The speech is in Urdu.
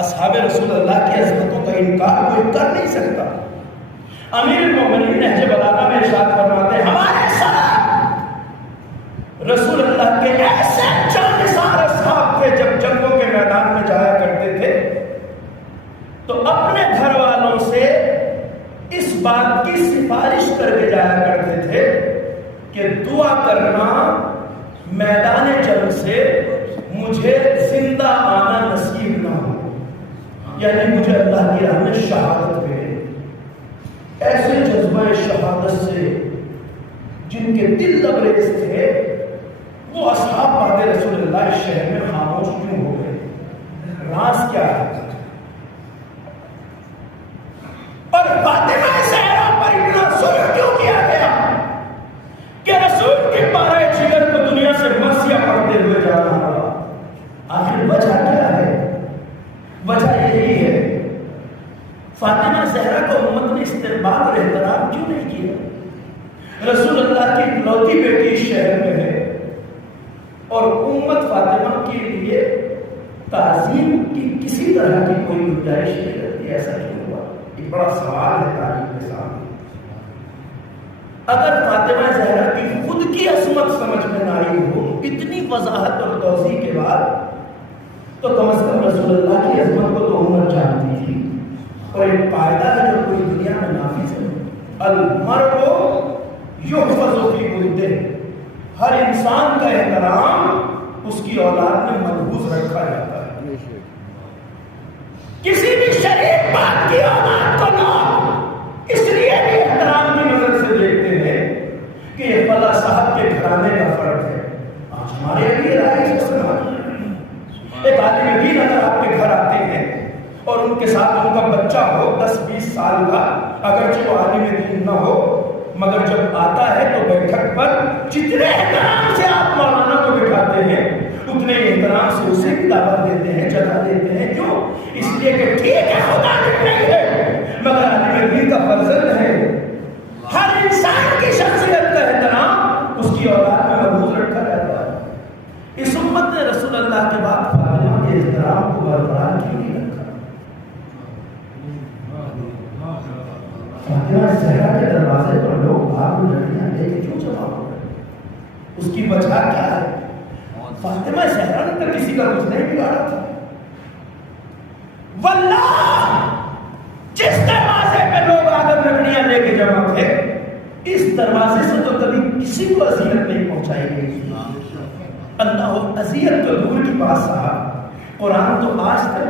اصحاب رسول اللہ کی عظمتوں کا انکار کوئی کر نہیں سکتا۔ امیر المومنین نہج بلاغہ میں ارشاد فرماتے ہیں ہمارے ساتھ رسول اللہ کے ایسے جانثار اصحاب تھے، جب جنگوں کے میدان میں جایا کرتے تھے تو اپنے گھر والوں سے اس بات کی سفارش کر کے جایا کرتے تھے کہ دعا کرنا میدان جنگ سے مجھے زندہ آنا نصیب نہ ہو، یعنی مجھے اللہ کی راہ میں شہادت ملے۔ ایسے جذبہ شہادت سے جن کے دل لبریز تھے وہ اصحاب بعد رسول اللہ شہر میں خاموش کیوں ہو گئے؟ راز کیا ہے؟ اور فاطمہ زہرا پر اتنا ظلم کیوں کیا گیا کہ رسول کے پارے جگر کو دنیا سے مرثیہ پڑھتے ہوئے جانا پڑا؟ آخر وجہ کیا ہے؟ وجہ یہی ہے فاطمہ زہرا کو امت نے استقبال اور احترام کیوں نہیں کیا؟ رسول اللہ کی اکلوتی بیٹی اس شہر میں ہے اور امت فاطمہ کے لیے تعظیم کی کسی طرح کی کوئی گنجائش نہیں رہتی، ایسا کیوں ہوا؟ ایک بڑا سوال ہے تاریخ کے سامنے۔ اگر فاطمہ زہرا کی خود کی عصمت سمجھ میں نہ آئی ہو اتنی وضاحت اور توضیح کے بعد، تو کم از کم رسول اللہ کی عظمت کو تو امت جانتی تھی۔ اور ایک قاعدہ ہے جو پوری دنیا میں نافذ ہے، المرء یحفظ فی ولدہ، ہر انسان کا احترام اس کی اولاد میں محفوظ رکھا جاتا ہے۔ کسی بھی شریف بات کی اولاد کو لوگ اس لیے بھی احترام کی نظر سے دیکھتے ہیں کہ یہ فلاں صاحب کے گھرانے کا فرد ہے۔ آج ہمارے لیے رائج ایک عالم دین اگر آپ کے گھر آتے ہیں اور ان کے ساتھ ان کا بچہ ہو 10-20 سال کا، اگرچہ وہ عالم دین نہ ہو، مگر جب آتا ہے تو بیٹھک پر جتنے احترام سے آپ مولانا کو بٹھاتے ہیں اتنے احترام سے اسے بھی دعوت دیتے ہیں، جگہ دیتے ہیں۔ کیوں؟ اس لیے کہ ٹھیک ہے خدا نہیں ہے مگر عالم دین کا فرزند ہے۔ ہر انسان کی شخصیت کا احترام اس کی اولاد میں محفوظ رکھا جاتا ہے۔ اس امت نے رسول اللہ کے بعد فاطمہ کے احترام کو برقرار کیوں نہیں رکھا؟ فاطمہ زہرا کے دروازے پر لوگ بھاگ لڑکیاں لے کے کیوں جمع ہو گئے؟ اس کی وجہ کیا ہے؟ فاطمہ زہرا نے تو کسی کا کچھ نہیں بگاڑا تھا۔ واللہ جس دروازے پہ لوگ آگر لکڑیاں لے کے جمع تھے اس دروازے سے تو کبھی کسی کو اذیت نہیں پہنچائی گئی۔ اللہ اذیت تو دور کی بات صاحب، قرآن تو آج تک